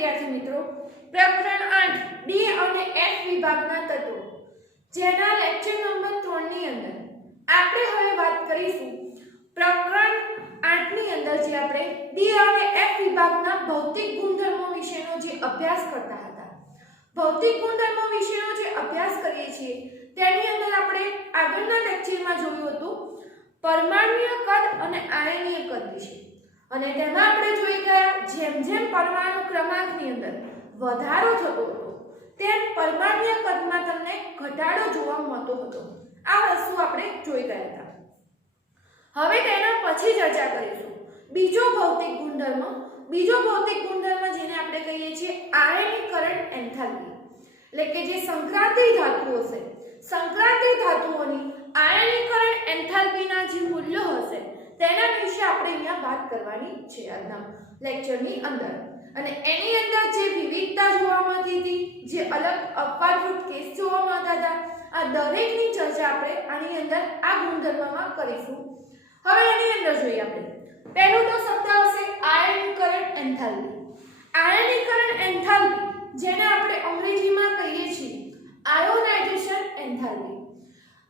વિદ્યાર્થી મિત્રો, પ્રકરણ 8 ડી અને એફ વિભાગના તત્વો જેના લેક્ચર નંબર 3 ની અંદર આપણે હવે વાત કરીશું પ્રકરણ 8 ની અંદર જે આપણે ડી અને એફ વિભાગના ભૌતિક ગુણધર્મો વિશેનો જે અભ્યાસ કરતા હતા. ભૌતિક ગુણધર્મો વિશેનો જે અભ્યાસ કરીએ છીએ તેની અંદર આપણે આગળના લેક્ચરમાં જોયું હતું પરમાણુય કદ અને આયનીય કદ વિશે. અને તેમાં આપણે જોઈ ગયા જેમ જેમ પરમાણુ ક્રમાંકની અંદર વધારો થતો હતો તેમ પરમાણુય કદમાં તમને ઘટાડો જોવા મળતો હતો. આ વસ્તુ આપણે જોઈ ગયા હતા. હવે તેના પછી ચર્ચા કરીશું બીજો ભૌતિક ગુણધર્મ જેને આપણે કહીએ છીએ આયનીકરણ એન્થાલ્પી. એટલે કે જે સંક્રાંતિ ધાતુઓ છે, સંક્રાંતિ ધાતુઓની આયનીકરણ એન્થાલ્પીના જે મૂલ્યો હશે તેના વિશે આપણે અહીંયા વાત કરવાની છે આજના લેક્ચરની અંદર. અને એની અંદર જે વિવિધતા જોવા મળતી હતી, જે અલગ અપવાદરૂપ કેસ જોવા મળતા હતા, આ દરેકની ચર્ચા આપણે આની અંદર આ ગુણધર્મમાં કરીશું. હવે એની અંદર જોઈએ આપણે પહેલો તો શબ્દ આવશે આયનીકરણ એન્થાલ્પી. આયનીકરણ એન્થાલ્પી જેને આપણે અંગ્રેજીમાં કહીએ છીએ આયોનાઇઝેશન એન્થાલ્પી.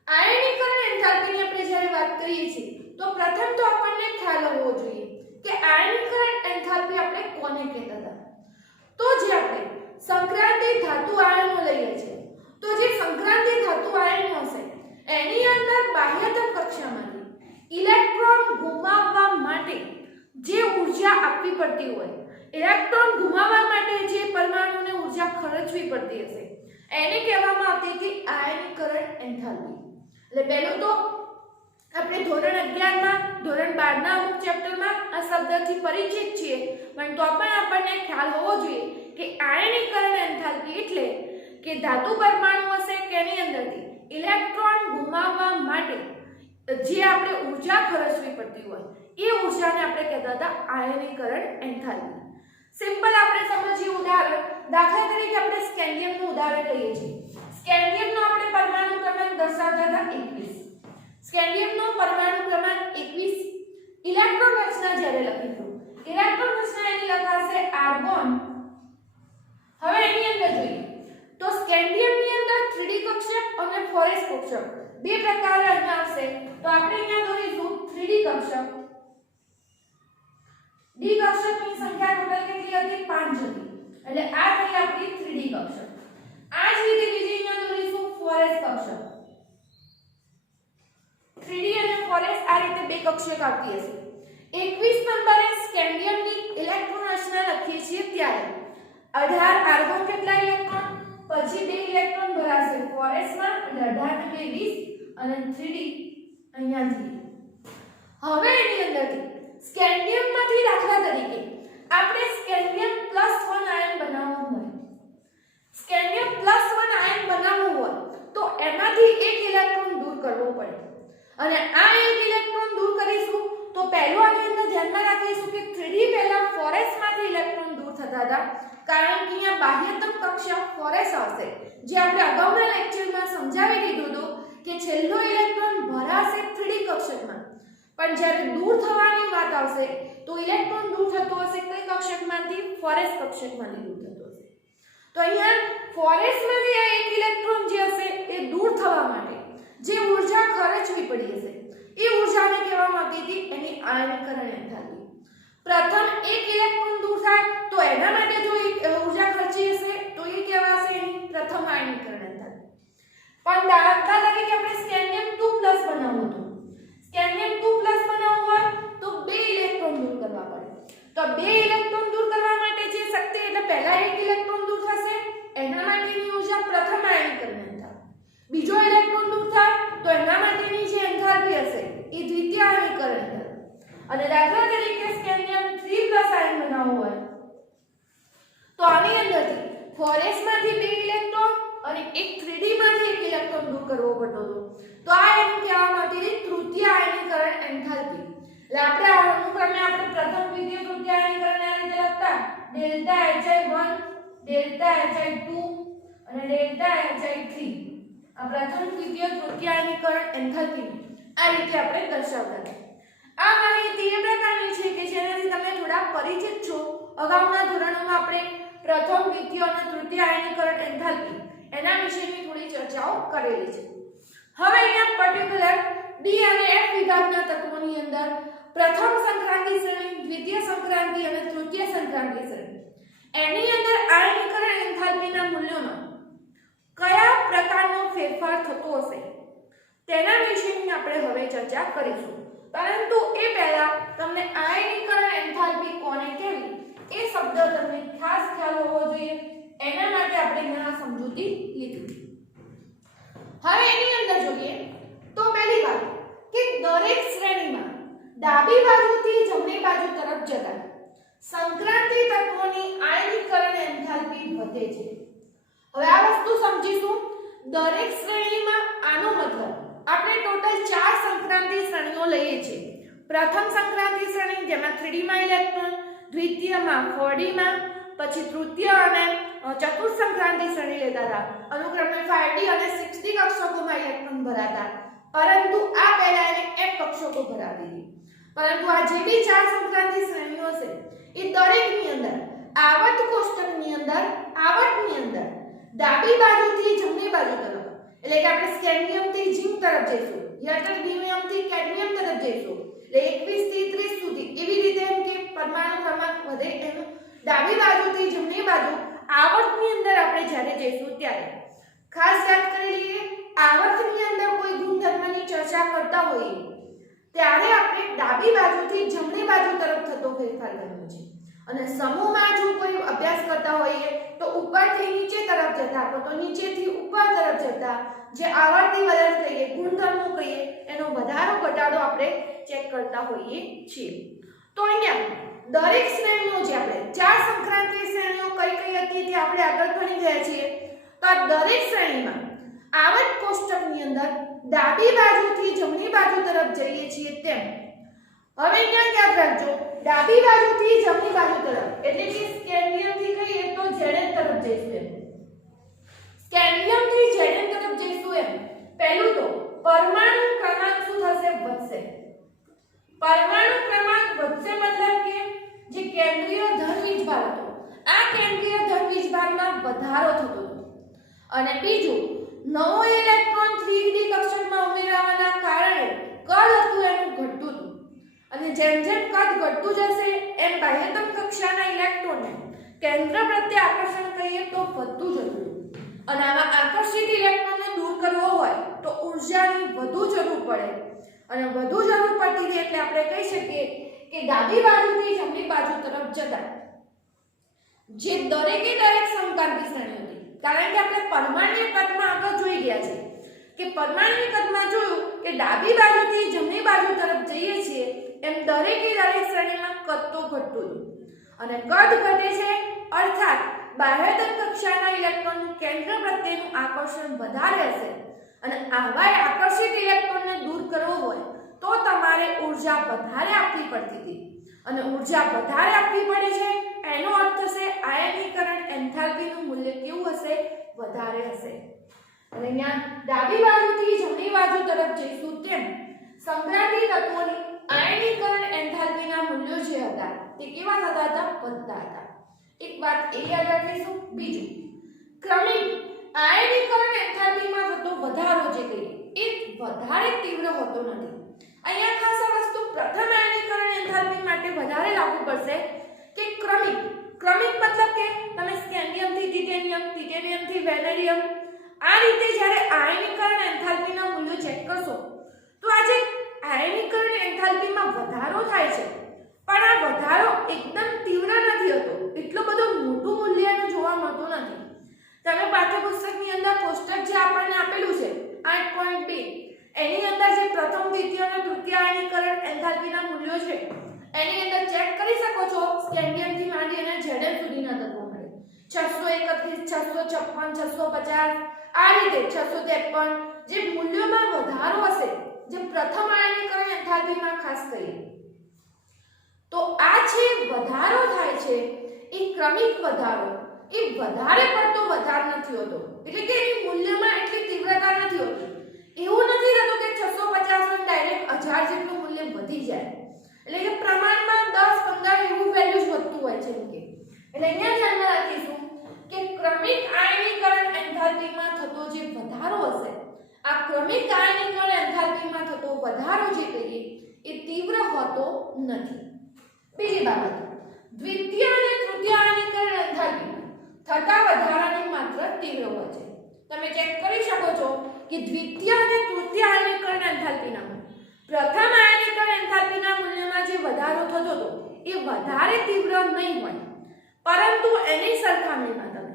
આયનીકરણ એન્થાલ્પીની આપણે જ્યારે વાત કરીએ છીએ તો પ્રથમ તો આપણને ખ્યાલ હોવો જોઈએ કે આયનીકરણ એન્થાલ્પી આપણે કોને કહેતા હતા. તો જે આપણે સંક્રાંતિ ધાતુ આયનો લઈએ છીએ તો જે સંક્રાંતિ ધાતુ આયનો હશે એની અંદર બાહ્યતમ કક્ષામાંથી ઇલેક્ટ્રોન ગુમાવવા માટે જે ઊર્જા આપવી પડતી હોય, ઇલેક્ટ્રોન ગુમાવવા માટે જે પરમાણુને ઊર્જા ખર્ચવી પડતી હશે એને કહેવામાં આવતી હતી આયનીકરણ એન્થાલ્પી. એટલે પહેલું તો આપણે ધોરણ 11 માં ધોરણ 12 ના અમુક ચેપ્ટરમાં આ શબ્દથી પરિચિત છીએ, પણ તો પણ આપણને ખ્યાલ હોવો જોઈએ કે આયનીકરણ એન્થાલ્પી એટલે કે ધાતુ પરમાણુ હશે કે એની અંદરથી ઇલેક્ટ્રોન ગુમાવવા માટે જે આપણે ઊર્જા ખર્ચવી પડતી હોય એ ઊર્જાને આપણે કહેતા હતા આયનીકરણ એન્થાલ્પી. સિમ્પલ આપણે સમજીએ ઉદાહરણ. દાખલા તરીકે આપણે સ્કેન્ડિયમનું ઉદાહરણ લઈએ છીએ. સ્કેન્ડિયમનો આપણે પરમાણુ ક્રમાંક દર્શાવતા હતા 21. સ્કેન્ડિયમનો પરમાણુ ક્રમાંક 21. ઇલેક્ટ્રોન રચના જ્યારે લખીશું, ઇલેક્ટ્રોન રચના એની લખાશે આર્ગોન. હવે એની અંદર જોઈએ તો સ્કેન્ડિયમની અંદર 3D કક્ષક અને 4s કક્ષક બે પ્રકાર અહીંયા આવશે. તો આપણે અહીંયા દોરીશું 3D કક્ષક. ડી કક્ષકની સંખ્યા ટોટલ કેટલી હતી? 5 હતી. એટલે આ થઈ આપણી 3D કક્ષક. આ જ રીતે બીજી અહીંયા દોરીશું 4s કક્ષક. 3D અને 4s આ રીતે બે કક્ષક આવતી હશે. 21 નંબરે સ્કેન્ડિયમની ઇલેક્ટ્રોન રચના લખીએ છીએ ત્યારે 18 આર્ગોન કેટલા ઇલેક્ટ્રોન, પછી બે ઇલેક્ટ્રોન ભરાશે 4s માં એટલે 18 ને 20 અને 3D અહીંયાથી. હવે એની અંદરથી સ્કેન્ડિયમમાંથી દાખલા તરીકે આપણે સ્કેન્ડિયમ +1 આયન બનાવવું હોય, સ્કેન્ડિયમ +1 આયન બનાવવું હોય તો એમાંથી એક ઇલેક્ટ્રોન દૂર કરવો પડે. અને આ એક ઇલેક્ટ્રોન દૂર કરીશું તો પહેલો આની અંદર ધ્યાનમાં રાખીશું કે 3D પહેલા 4s માંથી ઇલેક્ટ્રોન દૂર થતા હતા, કારણ કે અહીંયા બાહ્યતમ કક્ષા 4s આવશે. જે આપણે અગાઉના લેક્ચરમાં સમજાવી દીધું હતું કે છેલ્લો ઇલેક્ટ્રોન ભરાશે 3D કક્ષકમાં, પણ જ્યારે દૂર થવાની વાત આવશે તો ઇલેક્ટ્રોન દૂર થતો હશે કઈ કક્ષકમાંથી? 4s કક્ષકમાંથી દૂર થતો હશે. તો અહીંયા 4s માંથી આ એક ઇલેક્ટ્રોન જે હશે એ દૂર થવા માટે જે ઊર્જા ખર્ચવી પડી હશે એ ઊર્જાને કહેવામાં આવતી હતી એની આયનીકરણ એન્થાલ્પી. પ્રથમ એક ઇલેક્ટ્રોન દૂર થાય તો એના માટે જો ઊર્જા ખર્ચી હશે તો એ કહેવાશે એની પ્રથમ આયનીકરણ એન્થાલ્પી. પણ દાખલા તરીકે આપણે સ્કેન્ડિયમ 2+ બનાવવું હતું. સ્કેન્ડિયમ 2+ બનાવવું હોય તો બે ઇલેક્ટ્રોન દૂર કરવા પડે. તો બે ઇલેક્ટ્રોન દૂર કરવા માટે જે શક્તિ એટલે પહેલા એક ઇલેક્ટ્રોન દૂર થશે એના માટેની ઊર્જા પ્રથમ આયનીકરણ એન્થાલ્પી. બીજો ઇલેક્ટ્રોન દૂર થાય તો એના માટેની જે એન્થાલ્પી હશે એ દ્વિતીય આયનીકરણ એન્થાલ્પી. અને દાખલા તરીકે સ્કેન્ડિયમ 3+ આયન બનાવવું હોય તો આની અંદરથી 4s માંથી બે ઇલેક્ટ્રોન અને એક 3D માંથી એક ઇલેક્ટ્રોન દૂર કરવો પડતો હતો. તો આ એમ કહેવામાં આવતી હતી તૃતીય આયનીકરણ એન્થાલ્પી. એટલે આપણે અનુક્રમે આપણે પ્રથમ, દ્વિતીય, તૃતીય આયનીકરણ આ રીતે લખતા ΔHi1 ΔHi2 અને ΔHi3. આ પ્રથમ, દ્વિતીય, તૃતીય આયનીકરણ એન્થાલ્પી આ રીતે આપણે દર્શાવતા હતા. આ માહિતી એ પ્રકારની છે કે જેનાથી તમે થોડા પરિચિત છો અગાઉના ધોરણોમાં આપણે પ્રથમ, દ્વિતીય અને તૃતીય આયનીકરણ એન્થાલ્પી એના વિશેની થોડી ચર્ચાઓ કરેલી છે. હવે અહીંયા પર્ટિક્યુલર ડી અને એફ વિભાગના તત્વોની અંદર પ્રથમ સંક્રાંતિ શ્રેણી, દ્વિતીય સંક્રાંતિ અને તૃતીય સંક્રાંતિ શ્રેણી એની અંદર આયનીકરણ એન્થાલ્પીના મૂલ્યોમાં કયા પ્રકારનો ફેરફાર થતો હશે તેના વિશેની આપણે હવે ચર્ચા કરીશું. પરંતુ એ પહેલા તમને આયનીકરણ એન્થાલ્પી કોને કહેવી એ શબ્દ તમને ખાસ ખ્યાલ હોવો જોઈએ. એના માટે આપણે અહીંયા સમજૂતી લીધી. હવે એની અંદર જોઈએ તો પહેલી વાત કે દરેક શ્રેણીમાં ડાબી બાજુથી જમણી બાજુ તરફ જતા સંક્રાંતિ તત્વોની આયનીકરણ એન્થાલ્પી વધે છે. હવે આ વસ્તુ સમજીશું. દરેક શ્રેણીમાં આનો મતલબ આપણે ટોટલ 4 સંક્રાંતિ શ્રેણીઓ લઈએ છીએ. પ્રથમ સંક્રાંતિ શ્રેણી જેમાં 3D માં ઇલેક્ટ્રોન, દ્વિતીયમાં 4D માં, પછી તૃતીય અને ચતુર્થ સંક્રાંતિ શ્રેણી લેતા હતા. અનુક્રમે 5D અને 6D કક્ષકોમાં ઇલેક્ટ્રોન ભરાતા, પરંતુ આ પહેલા એને F કક્ષકો ભરાતી હતી. પરંતુ આ જે બી 4 સંક્રાંતિ શ્રેણીઓ છે એ દરેકની અંદર આવર્ત કોષ્ટકની અંદર આવર્તની અંદર ડાબી બાજુથી જમણી બાજુ તરફ, એટલે કે આપણે સ્કેન્ડિયમ થી ઝિંક તરફ જઈશું, યટરડિયમ થી કેડમિયમ તરફ જઈશું, એટલે 21 થી 30 સુધી એવી રીતે એમ કે પરમાણુ ક્રમાંક વધે એમ ડાબી બાજુથી જમણી બાજુ આવર્તની અંદર આપણે જ્યારે જઈશું ત્યારે ખાસ યાદ કરી લઈએ. આવર્તની અંદર કોઈ ગુણધર્મની ચર્ચા કરતા હોઈએ ત્યારે આપણે ડાબી બાજુથી જમણી બાજુ તરફ થતો ફેરફાર કરવો છે. અને સમૂહમાં જો કોઈ અભ્યાસ કરતા હોઈએ તો ઉપરથી નીચે તરફ જતા અથવા તો નીચેથી ઉપર તરફ જતા જે આવર્તી વલણ કહીએ, ગુણધર્મો કહીએ, એનો વધારો ઘટાડો આપણે ચેક કરતા હોઈએ છીએ. તો અહીંયા દરેક શ્રેણીઓ જે આપણે 4 સંક્રાંતિ શ્રેણીઓ કઈ કઈ હતી તે આપણે આગળ ભણી ગયા છીએ. તો આ દરેક શ્રેણીમાં આવર્ત કોષ્ટકની અંદર ડાબી બાજુથી જમણી બાજુ તરફ જઈએ છીએ તેમ હવે અહીંયા યાદ રાખજો, ડાબી બાજુથી જમણી બાજુ તરફ એટલે કે સ્કેન્ડિયમથી કહીએ તો Zn તરફ જઈશું એમ. સ્કેન્ડિયમથી Zn તરફ જઈશું એમ પહેલું તો પરમાણુ ક્રમાંક શું થશે? વધશે. પરમાણુ ક્રમાંક વધશે મતલબ કે જે કેન્દ્રીય ધન વીજભાર હતો આ કેન્દ્રીય ધન વીજભારમાં વધારો થતો હતો. અને બીજું નવો ઇલેક્ટ્રોન 3D કક્ષકમાં ઉમેરવાના કારણે કદ હતું એનું ઘટતું હતું. અને જેમ જેમ કદ ઘટતું જશે એમ બાહ્યતમ કક્ષાના ઇલેક્ટ્રોનને કેન્દ્ર પ્રત્યે આકર્ષણ કહીએ તો વધતું જતું. અને આવા આકર્ષિત ઇલેક્ટ્રોનને દૂર કરવો હોય તો ઊર્જાની વધુ જરૂર પડે. અને વધુ જરૂર પડતી હતી એટલે આપણે કહી શકીએ કે ડાબી બાજુથી જમણી બાજુ તરફ જતા જે દરેકે દરેક સંક્રાંતિ શ્રેણી હતી. કારણ કે આપણે પરમાણ્વીય કદમાં આગળ જોઈ ગયા છે કે પરમાણ્વીય કદમાં જોયું કે ડાબી બાજુથી જમણી બાજુ તરફ જઈએ છીએ એમ દરેકે દરેક શ્રેણીમાં કદ તો ઘટતું હતું. અને કદ ઘટે છે અર્થાત બાહ્યતમ કક્ષાના ઇલેક્ટ્રોનનું કેન્દ્ર પ્રત્યેનું આકર્ષણ વધારે હશે. અને આવા આકર્ષિત ઇલેક્ટ્રોનને દૂર કરવો હોય તો તમારે ઊર્જા વધારે આપવી પડતી હતી. અને ઊર્જા વધારે આપવી પડે છે એનો અર્થ થશે આયનીકરણ એન્થાલ્પીનું મૂલ્ય કેવું હશે? વધારે હશે. અને અહીંયા ડાબી બાજુથી જમણી બાજુ તરફ જઈશું તેમ સંક્રાંતિ તત્વોની આયનીકરણ એન્થાલ્પીના મૂલ્યો જે હતા તે કેવા થતા હતા? વધતા હતા. એક વાત એ યાદ રાખીશું. બીજું, ક્રમિક આયનીકરણ એન્થાલ્પીમાં થતો વધારો જે કહીએ એ વધારે તીવ્ર હોતો નથી. અહીંયા ખાસ આ વસ્તુ પ્રથમ આયનીકરણ એન્થાલ્પી માટે વધારે લાગુ પડશે કે ક્રમિક મતલબ કે તમે સ્કેન્ડિયમથી ટિટેનિયમ, ટિટેનિયમથી વેનેડિયમ આ રીતે જ્યારે આયનીકરણ એન્થાલ્પીના મૂલ્યો ચેક કરશો તો આ જે આયનીકરણ એન્થાલ્પીમાં વધારો થાય છે પણ આ વધારો એકદમ તીવ્ર નથી હોતો. એટલો બધો મોટું મૂલ્ય જોવા મળતું નથી. તમે પાઠ્યપુસ્તકની અંદર કોષ્ટક જે આપણને આપેલું છે 8.2 એની અંદર જે પ્રથમ, દ્વિતીય અને તૃતીય આયનીકરણ એન્થાલ્પીના મૂલ્યો છે એની અંદર ચેક કરી શકો છો. સ્કેન્ડિયમથી માંડી અને Zn સુધીના તત્વો મળે 631, 656, 650 આ રીતે 653 જે મૂલ્યોમાં વધારો હશે જે પ્રથમ આયનીકરણ એન્થાલ્પીમાં ખાસ કરીએ તો આ જે વધારો થાય છે એ ક્રમિક વધારો એ વધારે પડતો વધાર નથી હોતો. એટલે કે એની મૂલ્યમાં એટલી તીવ્રતા નથી હોતી. એવું નથી થતું કે 650 નું ડાયરેક્ટ 1000 જેટલું મૂલ્ય વધી જાય. એટલે કે પ્રમાણમાં 10-15 એવું વેલ્યુઝ વધતું હોય છે. એટલે અહીંયા ધ્યાનમાં રાખીશું કે ક્રમિક આયનીકરણ એન્થાલ્પીમાં થતો જે વધારો હશે, આ ક્રમિક આયનીકરણ એન્થાલ્પીમાં થતો વધારો જે કહીએ એ તીવ્ર હોતો નથી. બીજી બાબત, દ્વિતીય અને તૃતીય આયનીકરણ એન્થાલ્પીમાં થતા વધારાની માત્રા તીવ્ર હોય છે. તમે ચેક કરી શકો છો કે દ્વિતીય અને તૃતીય આયનીકરણ એન્થાલ્પીના પ્રથમ આયનીકરણ એન્થાલ્પીના મૂલ્યમાં જે વધારો થતો હતો એ વધારે તીવ્ર નહીં હોય, પરંતુ એની સરખામણીમાં તમે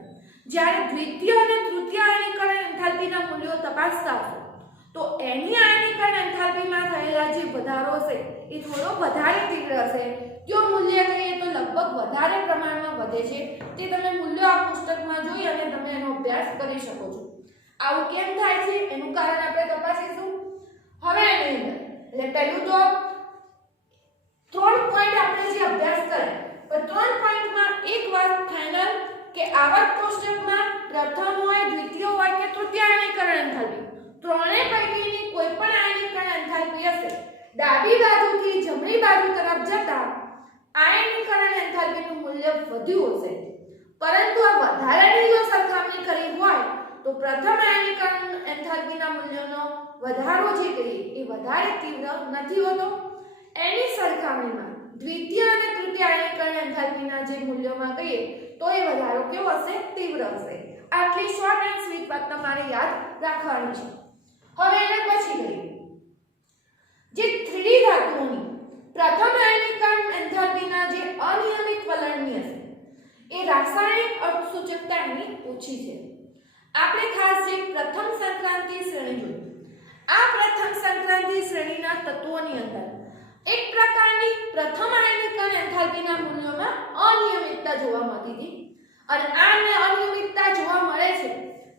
જ્યારે દ્વિતીય અને તૃતીય આયનીકરણ એન્થાલ્પીના મૂલ્યો તપાસતા હશો તો એની આયનીકરણ એન્થાલ્પીમાં થયેલા જે વધારો હશે એ થોડો વધારે તીવ્ર હશે. જો મૂલ્ય કહીએ તો લગભગ વધારે પ્રમાણમાં વધે છે. તે તમે મૂલ્યો આ પુસ્તકમાં જોઈ અને તમે એનો અભ્યાસ કરી શકો છો. આવું કેમ થાય છે એનું કારણ આપણે તપાસીશું. હવે એની અંદર એટલે પહેલું તો 3 પોઈન્ટ આપણે જે અભ્યાસ કર્યા, પણ 3 પોઈન્ટમાં એક વાત ફાઇનલ કે આવર્ત કોષ્ટકમાં પ્રથમ હોય, દ્વિતીય હોય કે તૃતીય આયનીકરણ એન્થાલ્પી ત્રણેય પૈકીની કોઈ પણ આયનીકરણ એન્થાલ્પી હશે, ડાબી બાજુથી જમણી બાજુ તરફ જતા આયનીકરણ એન્થાલ્પીનું મૂલ્ય વધ્યું હશે. પરંતુ આ વધારાની જો સરખામણી કરી હોય તો પ્રથમ આયનીકરણ એન્થાલ્પીના મૂલ્યનો વધારો જે કહીએ એ વધારે તીવ્ર નથી હોતો. એની સરખામણીમાં દ્વિતીય અને તૃતીય આયનીકરણ એન્થાલ્પીના જે મૂલ્યોમાં કહીએ તો એ વધારો કેવો હશે? તીવ્ર હશે. આટલી શોર્ટ એન્ડ સ્વીટ વાત તમારે યાદ રાખવાની છે. હવે એના પછી કહીએ જે 3D ધાતુઓની પ્રથમ આયનીકરણ એન્થાલ્પીના જે અનિયમિત વલણની હશે એ રાસાયણિક અર્થસૂચકતા એની ઓછી છે. આપણે ખાસ જે પ્રથમ સંક્રાંતિ શ્રેણી જોઈ, આ પ્રથમ સંક્રાંતિ શ્રેણીના તત્વોની અંદર એક પ્રકારની પ્રથમ આયનીકરણ એન્થાલ્પીના મૂલ્યોમાં અનિયમિતતા જોવા મળતી હતી અને આ અનિયમિતતા જોવા મળે છે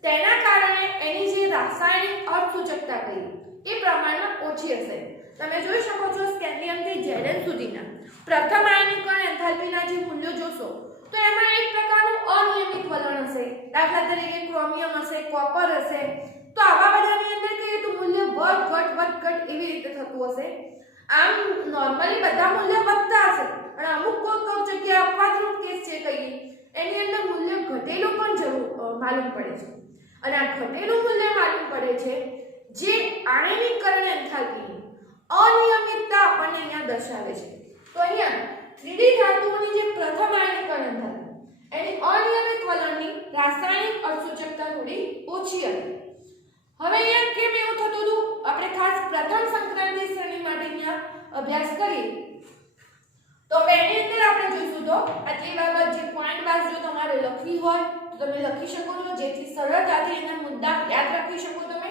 તેના કારણે એની જે રાસાયણિક અર્થસૂચકતા કહીએ એ પ્રમાણમાં ઓછી હશે. તમે જોઈ શકો છો સ્કેન્ડિયમથી ઝેડન સુધીના પ્રથમ આયનીકરણ એન્થાલ્પીના જે મૂલ્યો જોશો તો એમાં એક પ્રકારનું અનિયમિત વલણ હશે. દાખલા તરીકે ક્રોમિયમ હશે, કોપર હશે. તો આવા બધાની અંદર કહીએ તો મૂલ્ય વધઘટ એવી રીતે થતું હશે. આમ નોર્મલી બધા મૂલ્ય વધતા હશે અને અમુક કોઈ જગ્યાએ અપવાદરૂપ કેસ છે કહીએ એની અંદર મૂલ્ય ઘટેલું પણ માલુમ પડે છે. અને આ ઘટેલું મૂલ્ય માલુમ પડે છે જે આયનીકરણ એન્થાલ્પીની અનિયમિતતા આપણને અહીંયા દર્શાવે છે. તો અહીંયા 3D ધાતુઓની જે પ્રથમ આયનીકરણ એન્થાલ્પી એની અનિયમિત વલણની રાસાયણિક અર્થસૂચકતા થોડી ઓછી હતી. હવે અહીંયા કેમ એવું થતું હતું? આપણે ખાસ પ્રથમ સંક્રાંતિ શ્રેણી માટે અહીંયા અભ્યાસ કરીએ તો એની અંદર આપણે જોઈશું તો આટલી બાબત જે પોઈન્ટ વાઇઝ જો તમારે લખવી હોય તો તમે લખી શકો છો, જેથી સરળતાથી એના મુદ્દા યાદ રાખી શકો તમે.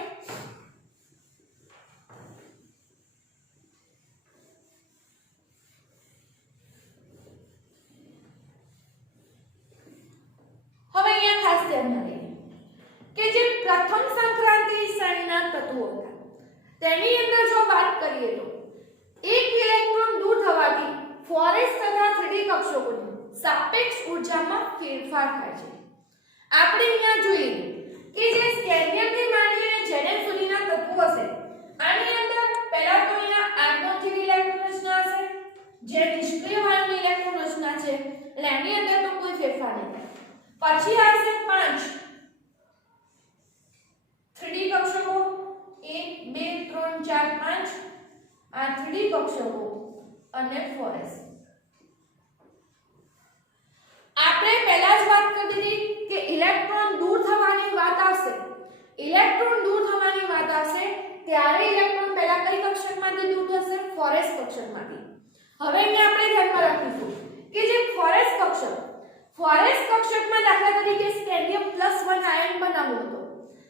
હવે અહીંયા ખાસ ધ્યાન રાખીએ કે જે પ્રથમ સંક્રાંતિ શ્રેણીના તત્વો હતા તેની અંદર જો વાત કરીએ તો એક ઇલેક્ટ્રોન દૂર થવાથી ફોરેસ તથા 3D કક્ષકોની સાપેક્ષ ઊર્જામાં ફેરફાર થાય છે. આપણે અહીંયા જોઈએ કે જે સ્કેન્ડિયમથી માંડીને ઝેડન સુધીના તત્વો હશે આની અંદર પહેલા તો અહીંયા આર્ગોનથી ઇલેક્ટ્રોન રચના હશે જે નિષ્ક્રિય વાયુની ઇલેક્ટ્રોન રચના છે એટલે એની અંદર તો કોઈ ફેરફાર નહીં થાય. પછી આવશે 5 3D કક્ષકો 1 2 3 4 5 આ 3D કક્ષકો અને ફોરેસ. આપણે પહેલા જ વાત કરી દીધી કે ઇલેક્ટ્રોન દૂર થવાની વાત આવશે. ઇલેક્ટ્રોન દૂર થવાની વાત આવશે ત્યારે ઇલેક્ટ્રોન પહેલા કઈ કક્ષકમાંથી દૂર થશે? ફોરેસ કક્ષકમાંથી. હવે અહીંયા આપણે ધ્યાનમાં રાખીશું કે જે ફોરેસ કક્ષકમાં દાખલા તરીકે સ્કેન્ડિયમ +1 આયન બનાવવો હતો.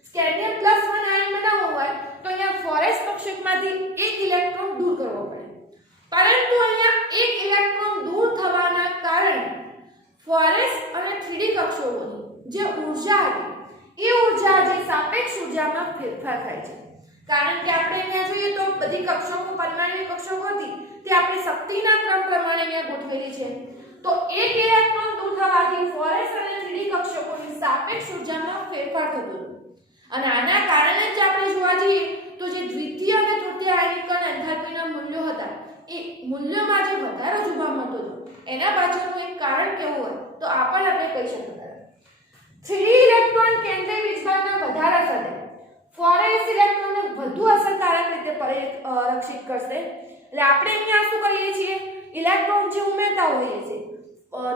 સ્કેન્ડિયમ +1 આયન બનાવવો હોય તો અહીંયા ફોરેસ કક્ષકમાંથી એક ઇલેક્ટ્રોન દૂર કરવો પડે. પરંતુ અહીંયા એક ઇલેક્ટ્રોન દૂર થવાના કારણે ફોરેસ અને 3D કક્ષકોની જે ઊર્જા હતી એ ઊર્જા જે સાપેક્ષ ઊર્જામાં ફેરફાર થાય છે. કારણ કે આપણે અહીંયા જોઈએ તો બધી કક્ષકો પરમાણુ કક્ષકો હતી તે આપણે શક્તિના ક્રમ પ્રમાણે અહીંયા ગોઠવેલી છે. તો એક ઇલેક્ટ્રોન દૂર થવાથી ફોરેસ અને 3D કક્ષકોની સાપેક્ષ ઊર્જામાં ફેરફાર થતો હતો. અને આના કારણે જ આપણે જોવા જઈએ તો જે દ્વિતીય અને તૃતીય આયનીકરણ એન્થાલ્પીના મૂલ્યો હતા એ મૂલ્યોમાં જે વધારો જોવા મળતો હતો એના પાછળનું એક કારણ કેવું હોય તો આ પણ આપણે કહી શકીએ 3d ઇલેક્ટ્રોન કેન્દ્રીય વીજભારના વધારા સાથે ફોરેસ ઇલેક્ટ્રોનને વધુ અસરકારક રીતે પરિરક્ષિત કરશે એટલે આપણે અહીંયા શું કરીએ છીએ ઇલેક્ટ્રોન જે ઉમેરતા હોઈએ છીએ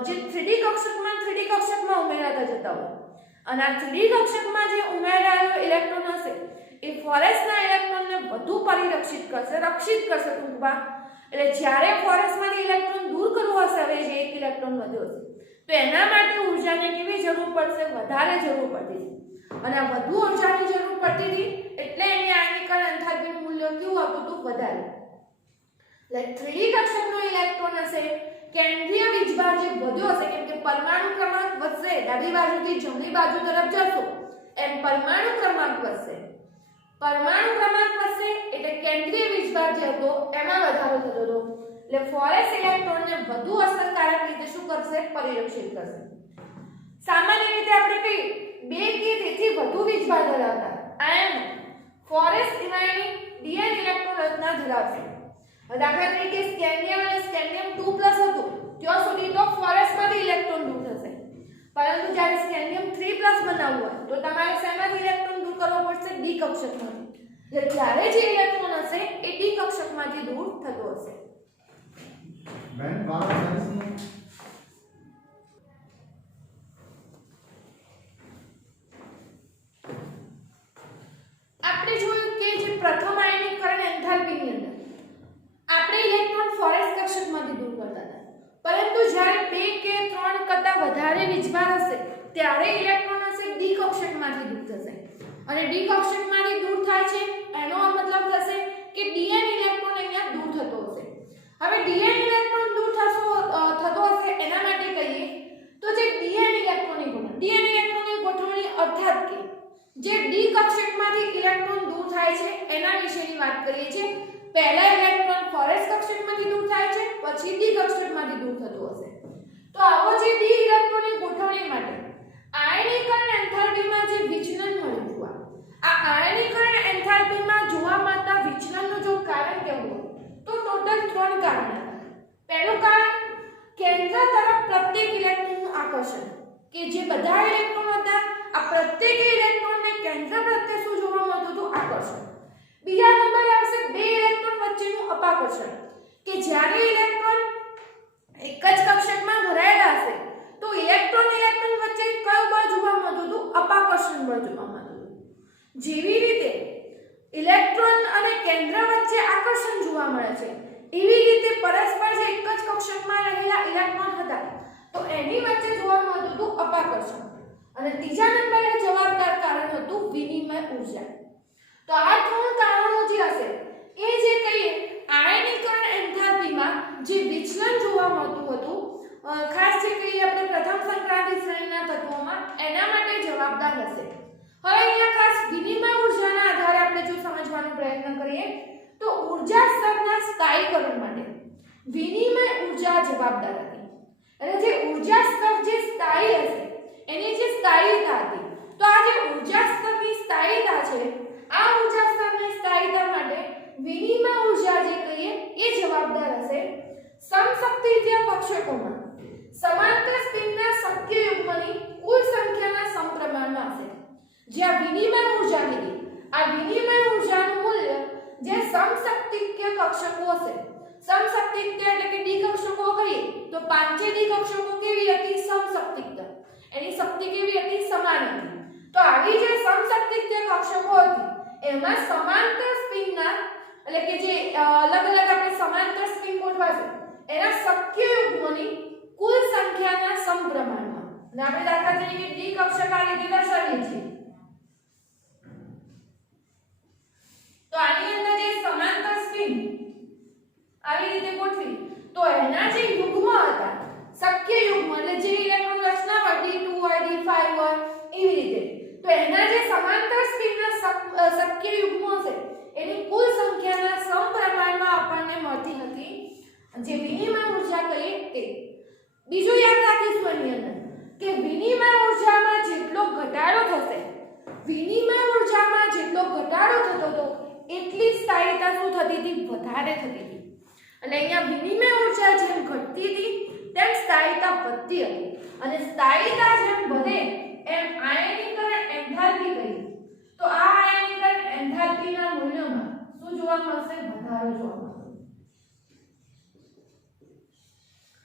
જે 3d કક્ષકમાં ઉમેરાતા જતા હોય અને આ 3d કક્ષકમાં જે ઉમેરાયેલો ઇલેક્ટ્રોન હશે એ ફોરેસના ઇલેક્ટ્રોનને વધુ રક્ષિત કરશે ટૂંકમાં એટલે જ્યારે ફોરેસમાંથી ઇલેક્ટ્રોન દૂર કરવો હશે હવે જે એક ઇલેક્ટ્રોન વધ્યો હશે તો એના માટે ઊર્જાને કેવી જરૂર પડશે વધારે જરૂર પડતી હતી અને વધુ ઊર્જાની જરૂર પડતી હતી એટલે એની આયનીકરણ એન્થાલ્પીનું મૂલ્ય કેવું આવતું હતું વધારે એટલે 3d કક્ષકનો ઇલેક્ટ્રોન હશે કેન્દ્રીય વીજભાર જે વધ્યો હશે કેમ કે પરમાણુ ક્રમાંક વધશે ડાબી બાજુથી જમણી બાજુ તરફ જશો એમ પરમાણુ ક્રમાંક વધશે એટલે કેન્દ્રીય વીજભાર જે હતો એમાં વધારો થતો હતો એટલે ફોરેસ ઇલેક્ટ્રોનને વધુ અસરકારક રીતે શું કરશે પરિરક્ષિત કરશે સામાન્ય રીતે આપણે કહીએ બે કે તેથી વધુ વીજભાર ધરાવતા આયનો ફોરેસ ઇમાયની ડીએન ઇલેક્ટ્રોન રચના ધરાવશે દાખલા તરીકે સ્કેન્ડિયમ અને સ્કેન્ડિયમ 2+ હતું ત્યાં સુધી તો ફોરેસમાંથી ઇલેક્ટ્રોન દૂર થશે પરંતુ જ્યારે સ્કેન્ડિયમ 3+ બનાવવું હોય તો તમારે શેમાંથી ઇલેક્ટ્રોન દૂર કરવો પડશે ડી કક્ષકમાંથી એટલે જ્યારે જે ઇલેક્ટ્રોન હશે એ ડી કક્ષકમાંથી દૂર થતો હશે બેન આપણે જોયું કે જે પ્રથમ આયનીકરણ એન્થાલ્પીની અંદર આપણે ઇલેક્ટ્રોન ફોરેસ કક્ષકમાંથી દૂર કરતા હતા પરંતુ જ્યારે 2 કે 3 કરતા વધારે વીજભાર હશે ત્યારે ઇલેક્ટ્રોન હશે ડી કક્ષકમાંથી દૂર થશે અને ડી કક્ષકમાંથી દૂર થાય છે એનો મતલબ થશે કે ડીએન ઇલેક્ટ્રોન અહીંયા દૂર થતો હશે હવે ડીએન ઇલેક્ટ્રોન દૂર થતો હશે એના માટે કહીએ તો જે ડીએન ઇલેક્ટ્રોનની ગોઠવણી અર્થાત કે જે ડી કક્ષકમાંથી ઇલેક્ટ્રોન દૂર થાય છે એના વિશેની વાત કરીએ છીએ પહેલા ઇલેક્ટ્રોન ફોરેસ કક્ષકમાંથી દૂર થાય છે પછી ડી કક્ષકમાંથી દૂર થતો હશે તો આવો જે ડી ઇલેક્ટ્રોનની ગોઠવણી માટે આયનીકરણ એન્થાલ્પીમાં જે વિચલન મળ્યું આ આયનીકરણ એન્થાલ્પીમાં જોવા મળતા વિચલનનું જો કારણ કેવું હોય તો ટોટલ 3 કારણ હતા પહેલું કારણ કેન્દ્ર તરફ પ્રત્યેક ઇલેક્ટ્રોનનું આકર્ષણ કે જે બધા ઇલેક્ટ્રોન હતા આ પ્રત્યેક ઇલેક્ટ્રોનને કેન્દ્ર પ્રત્યે શું જોવા મળતું હતું આકર્ષણ બીજા નંબરે આવશે બે ઇલેક્ટ્રોન વચ્ચેનું અપાકર્ષણ કે જ્યારે ઇલેક્ટ્રોન એક જ કક્ષકમાં ભરાયેલા હશે તો ઇલેક્ટ્રોન વચ્ચે કયું બળ જોવા મળતું હતું અપાકર્ષણ બળ જોવા મળતું હતું જેવી રીતે ઇલેક્ટ્રોન અને કેન્દ્ર વચ્ચે આકર્ષણ જોવા મળે છે એવી રીતે પરસ્પર જે એક જ કક્ષકમાં રહેલા ઇલેક્ટ્રોન હતા તો એની વચ્ચે જોવા મળતું હતું અપાકર્ષણ અને ત્રીજા નંબરે જવાબદાર કારણ હતું વિનિમય ઊર્જા તો આ 3 કારણો જે હશે એ જે કહીએ આયનીકરણ એન્થાલ્પીમાં જે વિચલન જોવા મળતું હતું ખાસ જે કહીએ આપણે પ્રથમ સંક્રાંતિ શ્રેણીના તત્વોમાં એના માટે જવાબદાર હશે હવે અહીંયા ખાસ વિનિમય ઊર્જાના આધારે આપણે જો સમજવાનો પ્રયત્ન કરીએ તો ઊર્જા સ્તરના સ્થાયીકરણ માટે વિનિમય ઊર્જા જવાબદાર હતી અને જે ઊર્જા સ્તર જે સ્થાયી હશે એની જે સ્થાયીતા હતી તો આ જે ઊર્જા સ્તરની સ્થાયીતા છે આ ઊર્જા સ્તરની સ્થાયીતા માટે વિનિમય ઊર્જા જે કહીએ એ જવાબદાર હશે સમશક્તિય કક્ષકોમાં સમાંતર સ્પિનના શક્ય યુગ્મની કુલ સંખ્યાના સમપ્રમાણમાં હશે જ્યાં વિનિમય ઊર્જા લીધી આ વિનિમય ઊર્જાનું મૂલ્ય જે સમશક્તિય કક્ષકો હશે સમશક્તિય એટલે કે ડી કક્ષકો કહીએ તો પાંચે ડી કક્ષકો કેવી હતી સમશક્તિય એની શક્તિ કેવી હતી સમાન હતી તો આવી જે સમશક્તિય કક્ષકો હતી એમાં સમાંતર સ્પિનના એટલે કે જે અલગ અલગ આપણે સમાંતર સ્પિન ગોઠવા છે એના શક્ય યુગ્મની કુલ સંખ્યાના સમપ્રમાણમાં અને આપણે દાખલા તરીકે ડી કક્ષક આ રીતે દર્શાવીએ છીએ તો આની અંદર જે સમાંતર સ્પિન આવી રીતે ગોઠવી તો એના જે યુગ્મ હતા શક્ય યુગ્મ એટલે જે ઇલેક્ટ્રોન રચના હોય D2 હોય D5 હોય એવી રીતે તો એના જે સમાંતર સ્પિનના શક્ય યુગ્મો છે એની કુલ સંખ્યાના સમપ્રમાણમાં આપણને મળતી હતી જે વિનિમય ઊર્જા કહીએ તે બીજું યાદ રાખીશું એની અંદર કે વિનિમય ઊર્જામાં જેટલો ઘટાડો થશે વિનિમય ઊર્જામાં જેટલો ઘટાડો થતો હતો એટલી સ્થાયીતા શું થતી હતી વધારે થતી હતી અને અહીંયા વિનિમય ઊર્જા જેમ ઘટતી હતી તેમ સ્થાયીતા વધતી હતી અને સ્થાયીતા જેમ વધે એમ આયનીકરણ એન્થાલ્પી કરી તો આ આયનીકરણ એન્થાલ્પીના મૂલ્યમાં શું જોવા મળશે? વધારો જોવા મળશે.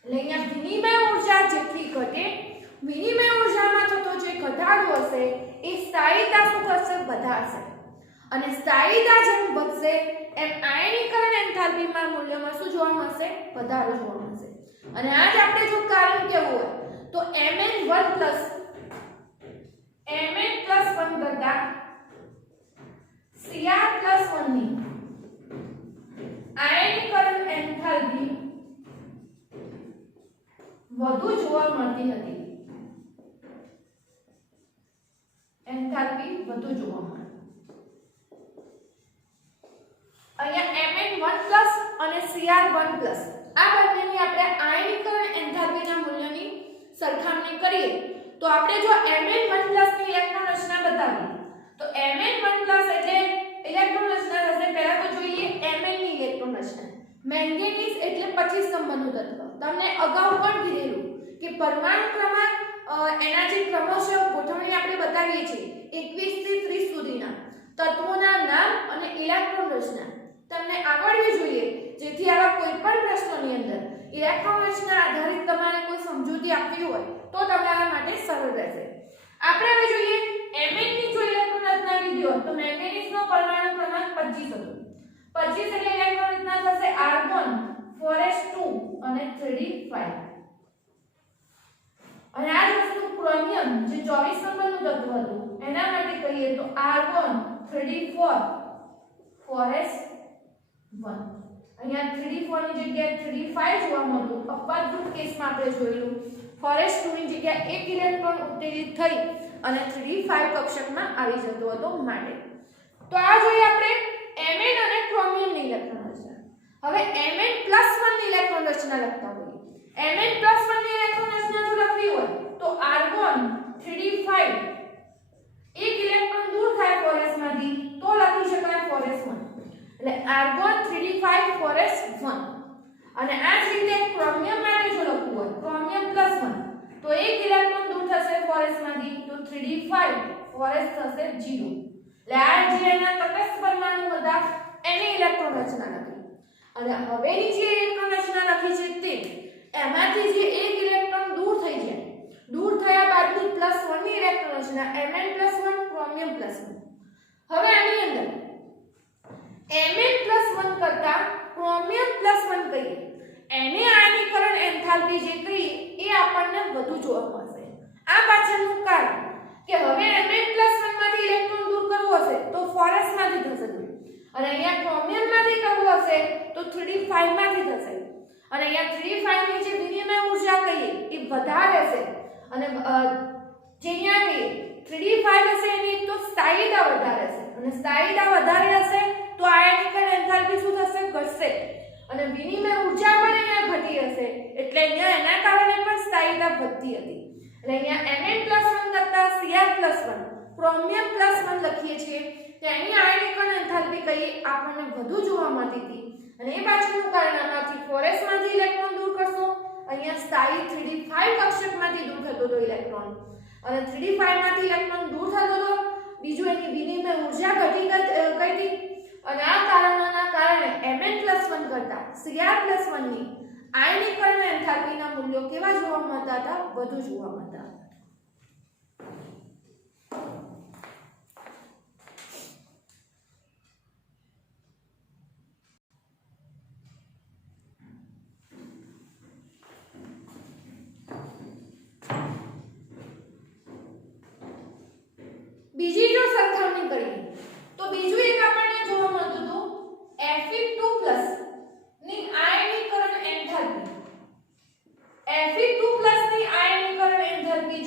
એટલે અહીંયા વિનિમય ઊર્જા જેટલી ઘટે, વિનિમય ઊર્જામાં થતો જે ઘટાડો હશે એ સ્થાયીતા શું કરશે? વધારશે. અને સ્થાયીતા જેમ વધશે એમ આયનીકરણ એન્થાલ્પીમાં મૂલ્યમાં શું જોવા મળશે? વધારો જોવા મળશે. અને આજ આપણે જો કારણ કેવું હોય તો Mn1 કરતા Cr+1 ની આયનીકરણ એન્થાલ્પી વધુ જોવા મળતી હતી. એન્થાલ્પી વધુ જોવા મળે. અહીંયા Mn1+ અને Cr1+ આ બંનેની આપણે આયનીકરણ એન્થાલ્પીના મૂલ્યની સરખામણી કરીએ તો આપણે જો Mn1+ ની ઇલેક્ટ્રોન રચના બતાવીએ તો Mn1+ એટલે ઇલેક્ટ્રોન રચના થશે. પહેલા તો જોઈએ Mn ની ઇલેક્ટ્રોન રચના. મેંગેનીઝ એટલે 25 નંબરનું તત્વ. તમને અગાઉ પણ કીધેલું કે પરમાણુ ક્રમાંક એના જે ક્રમશઃ ગોઠવણી આપણે બતાવીએ છીએ 21 થી 30 સુધીના તત્વોના નામ અને ઇલેક્ટ્રોન રચના તમને આવડવી જોઈએ, જેથી આવા કોઈ પણ પ્રશ્નોની અંદર ઇલેક્ટ્રોન રચના આધારિત તમારે કોઈ સમજૂતી આપવી હોય તો તમારા માટે સરળ રહેશે. આપણે હવે જોઈએ Mn ની જો ઇલેક્ટ્રોન રચના લીધી હોય તો મેંગેનીઝનો પરમાણુ ક્રમાંક 25 હતો. 25 એટલે ઇલેક્ટ્રોન રચના થશે R1 4s2 અને 3d5. અને આ જ વસ્તુ ક્રોમિયમ જે 24 નંબરનું તત્વ હતું એના માટે કહીએ તો R1 3d4 4s1. અહીંયા 3d4 ની જગ્યાએ 3d5 જોવા મળતું. અપવાદરૂપ કેસમાં આપણે જોયેલું 4s2 ની જગ્યાએ એક ઇલેક્ટ્રોન ઉત્તેજિત થઈ અને 3d5 કક્ષકમાં આવી જતો હતો માટે. તો આ જોઈએ આપણે Mn અને ક્રોમિયમ ની ઇલેક્ટ્રોન રચના. હવે Mn+1 ની ઇલેક્ટ્રોન રચના લખતા હોઈએ. Mn+1 ની ઇલેક્ટ્રોન રચના જો લખવી હોય તો R1 3d5 એક ઇલેક્ટ્રોન દૂર થાય 4s માંથી તો લખી શકાય 4s1. એટલે R1 3d5 4s1. અને આ જ રીતે ક્રોમિયમ માટે જો લખવું હોય ક્રોમિયમ+1 તો એક ઇલેક્ટ્રોન દૂર થશે 4s માંથી તો 3d5 4s થશે 0. એટલે આ જે એના તટસ્થ પરમાણુ હતા એની ઇલેક્ટ્રોન રચના લખી. અને હવેની જે ઇલેક્ટ્રોન રચના લખી છે તે એમાંથી જે એક ઇલેક્ટ્રોન દૂર થઈ જાય, દૂર થયા બાદની +1 ની ઇલેક્ટ્રોન રચના Mn+1 ક્રોમિયમ+1. હવે આની અંદર Mn+1 કરતા ક્રોમિયમ+1 કહીએ એને આયનીકરણ એન્થાલ્પી જે કહીએ એ આપણને વધુ જોવા મળશે. આ પાછળનું કારણ કે હવે Mn+1 માંથી ઇલેક્ટ્રોન દૂર કરવું હશે તો 4s માંથી થશે દૂર. અને અહીંયા ક્રોમિયમ માંથી કરવું હશે તો 3d5 માંથી થશે. અને અહીંયા 3d5 ની જે વિનિમય ઊર્જા કહીએ એ વધારે છે. અને જે અહીંયા કહીએ 3d5 હશે એની તો સ્થાયીતા વધારે છે. અને સ્થાયીતા વધારે હશે તો આયનીકરણ એન્થાલ્પી શું થશે? ઘટશે. અને વિનિમય ઊર્જા પણ અહીંયા ઘટી હશે એટલે અહીંયા એના કારણે પણ સ્થાયીતા વધતી હતી. એટલે અહીંયા Mn+1 કરતા Cr+1 ક્રોમિયમ+1 લખીએ છીએ તેની આયનીકરણ એન્થાલ્પી કહીએ આપણને વધુ જોવા મળતી હતી. અને એ પાછળનું કારણ આમાંથી 4s માંથી ઇલેક્ટ્રોન દૂર કરશો, અહીંયા સ્થાયી 3d5 કક્ષકમાંથી દૂર થતો હતો ઇલેક્ટ્રોન. અને 3d5 માંથી ઇલેક્ટ્રોન દૂર થતો હતો. બીજું એની વિનિમય ઊર્જા ઘટી ગઈ હતી. અને આ કારણોના કારણે Mn+1 કરતા Cr+1 ની આયનીકરણ એન્થાલ્પીના મૂલ્યો કેવા જોવા મળતા હતા? વધુ જોવા મળતા હતા. બીજી જો સરખામણી કરીએ તો બીજું એક આપણને જોવા મળતું હતું Fe2+ ની આયનીકરણ એન્થાલ્પી. Fe2+ ની આયનીકરણ એન્થાલ્પી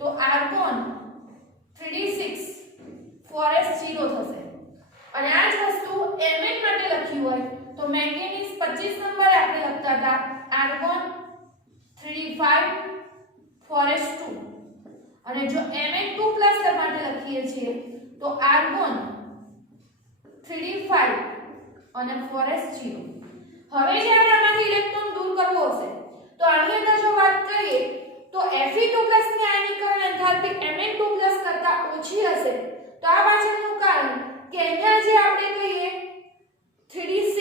તો આર્ગોન 3d6 4s0 થશે અને આ જ વસ્તુ Mn માટે લખી હોય તો મેંગેનીઝ 25 નંબર આપણે લખતા હતા આર્ગોન 3d5 4s2 અને જો Mn2+ માટે લખીએ છીએ તો આર્ગોન 3d5 અને 4s0. હવે જ્યારે આમાંથી ઇલેક્ટ્રોન દૂર કરવો હશે તો આની અંદર જો વાત કરીએ તો Fe2+ ની આયનીકરણ એન્થાલ્પી Mn2+ કરતા ઓછી હશે તો આ પાછળનું કારણ કે અહીંયા જે આપણે કહીએ 3d6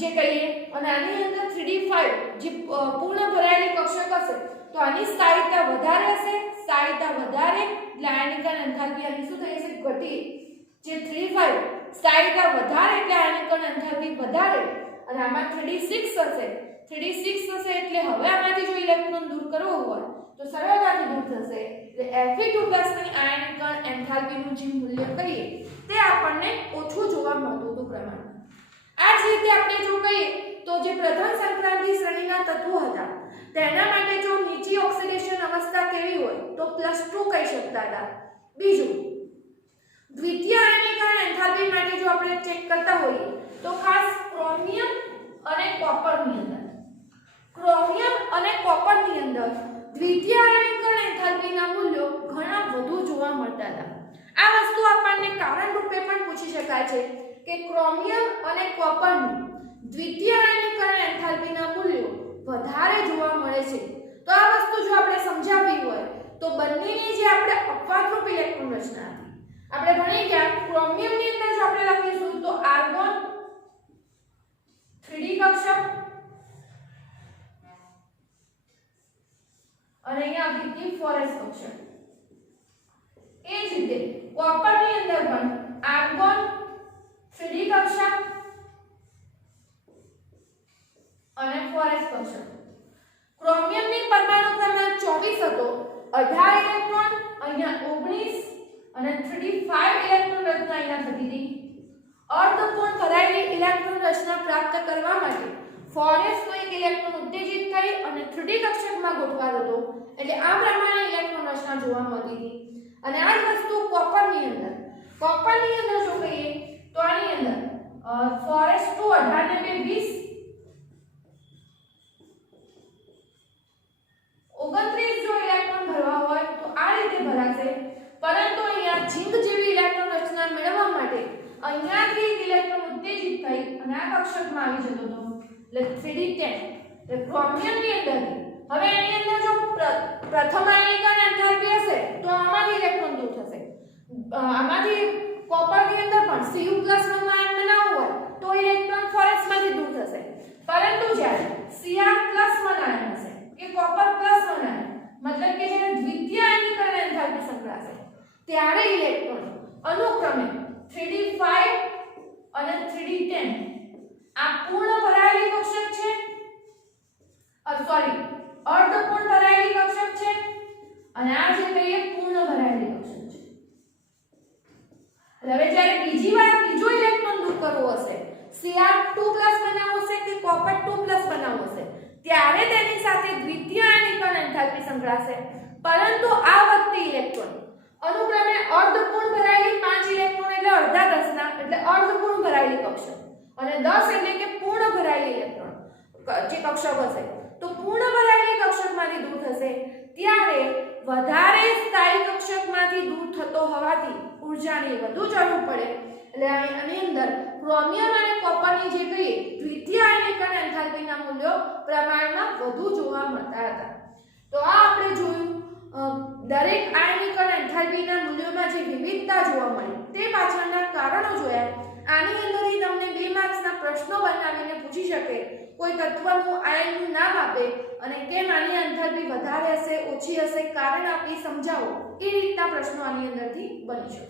જે કહીએ અને આની અંદર 3d5 જે પૂર્ણ ભરાયેલી કક્ષક હશે તો આની સ્થાયીતા વધારે હશે. સ્થાયીતા વધારે એટલે આયનીકરણ એન્થાલ્પી આની શું થઈ જશે ઘટી. જે 3d5 સ્થાયીતા વધારે એટલે આયનીકરણ એન્થાલ્પી વધારે અને આમાં 3d6 હશે. 3d6 હશે એટલે હવે આમાંથી જો ઇલેક્ટ્રોન દૂર કરવો હોય તો સરળતાથી દૂર થશે. એટલે Fe2+ ની આયનીકરણ એન્થાલ્પીનું જે મૂલ્ય કહીએ તે આપણને ઓછું જોવા મળતું હતું પ્રમાણ. આ જ રીતે આપણે જો કહીએ તો જે પ્રથમ સંક્રાંતિ શ્રેણીના તત્વો હતા તેના માટે જો નીચી ઓક્સિડેશન અવસ્થા કેવી હોય તો +2 કહી શકતા હતા. બીજું દ્વિતીય આયનીકરણ એન્થાલ્પી માટે જો આપણે ચેક કરતા હોઈએ તો ખાસ ક્રોમિયમ અને કોપરની અંદર દ્વિતીય આયનીકરણ એન્થાલ્પીના મૂલ્યો ઘણા વધુ જોવા મળતા હતા. આ વસ્તુ આપણને કારણ રૂપે પણ પૂછી શકાય છે કે ક્રોમિયમ અને કોપરની દ્વિતીય આયનીકરણ એન્થાલ્પીના મૂલ્યો વધારે જોવા મળે છે. તો આ વસ્તુ જો આપણે સમજાવવી હોય તો બંનેની જે આપણે અપવાદરૂપ ઇલેક્ટ્રોન રચના હતી આપણે ભણી ગયા. ક્રોમિયમની અંદર જો આપણે લખીશું તો આર્ગોન 3d કક્ષક અને અહીંયા આપી 4s કક્ષક. એ જ રીતે કોપરની અંદર પણ આર્ગોન 3d કક્ષક અને 4s કક્ષક. ક્રોમિયમની પરમાણુ ક્રમાંક 24 હતો. 18 ઇલેક્ટ્રોન અહીંયા 19 અને 3d5 ઇલેક્ટ્રોન રચના અહીંયા થતી હતી. અર્ધપૂર્ણ ભરાયેલી ઇલેક્ટ્રોન રચના પ્રાપ્ત કરવા માટે 4s નો એક ઇલેક્ટ્રોન ઉત્તેજિત થઈ અને 3d કક્ષકમાં ગોઠવાતો હતો. એટલે આ પ્રમાણે ઇલેક્ટ્રોન રચના જોવા મળતી હતી. અને આ જ વસ્તુ કોપરની અંદર જો કહીએ તો આની અંદર 4s2 18 ને 2 29 જો ઇલેક્ટ્રોન ભરવા હોય તો આ રીતે ભરાશે. પરંતુ અહીંયા ઝિંક જેવી ઇલેક્ટ્રોન રચના મેળવવા માટે અહીંયાથી ઇલેક્ટ્રોન ઉત્તેજિત થઈ અને આ કક્ષકમાં આવી જતો હતો. એટલે 3d10 એટલે ક્રોમિયમની અંદર હવે એની અંદર જો પ્રથમ આયનીકરણ એન્થાલ્પી હશે તો આમાંથી ઇલેક્ટ્રોન દૂર થશે. આમાંથી કોપરની અંદર પણ Cu+ નું આયન બનાવવું હોય તો ઇલેક્ટ્રોન 4s માંથી દૂર થશે. પરંતુ જ્યારે Cr+ આયન હશે કે કોપર +1 આયન મતલબ કે જ્યારે દ્વિતીય આયનીકરણ એન્થાલ્પી સંકળાશે ત્યારે ઇલેક્ટ્રોન અનુક્રમે 3d5 અને 3d10 આ પૂર્ણ ભરાયેલી કક્ષક છે અર્ધપૂર્ણ ભરાયેલી કક્ષક છે અને આ જે કહીએ પૂર્ણ ભરાયેલી કક્ષક છે. હવે જ્યારે બીજી વાર બીજો ઇલેક્ટ્રોન દૂર કરવો હશે Cr2+ બનાવવો હશે કે કોપર2+ બનાવવો હશે ત્યારે તેની સાથે દ્વિતીય આયનીકરણ એન્થાલ્પી સંકળાશે. પરંતુ આ વખતે ઇલેક્ટ્રોન અનુક્રમે અર્ધપૂર્ણ ભરાયેલી 5 ઇલેક્ટ્રોન એટલે અડધા રચના એટલે અર્ધપૂર્ણ ભરાયેલી કક્ષક અને 10 એટલે કે પૂર્ણ ભરાયેલી ઇલેક્ટ્રોન જે કક્ષક હશે તો પૂર્ણ ભરાયેલી કક્ષકમાંથી દૂર થશે. ત્યારે વધારે સ્થાયી કક્ષકમાંથી દૂર થતો હોવાથી ઊર્જાની વધુ જરૂર પડે. એટલે આની અંદર ક્રોમિયમ અને કોપરની જે કહીએ દ્વિતીય આયનીકરણ એન્થાલ્પીના મૂલ્યો પ્રમાણમાં વધુ જોવા મળતા હતા. તો આ આપણે જોયું દરેક આયનીકરણ એન્થાલ્પીના મૂલ્યોમાં જે વિવિધતા જોવા મળી તે પાછળના કારણો જોયા. આની અંદરથી તમને 2 માર્ક્સના પ્રશ્નો બનાવીને પૂછી શકે કોઈ તત્વનું આયનનું નામ આપે અને કેમ આની એન્થાલ્પી વધારે હશે ઓછી હશે કારણ આપી સમજાવો એ રીતના પ્રશ્નો આની અંદરથી બની શકે.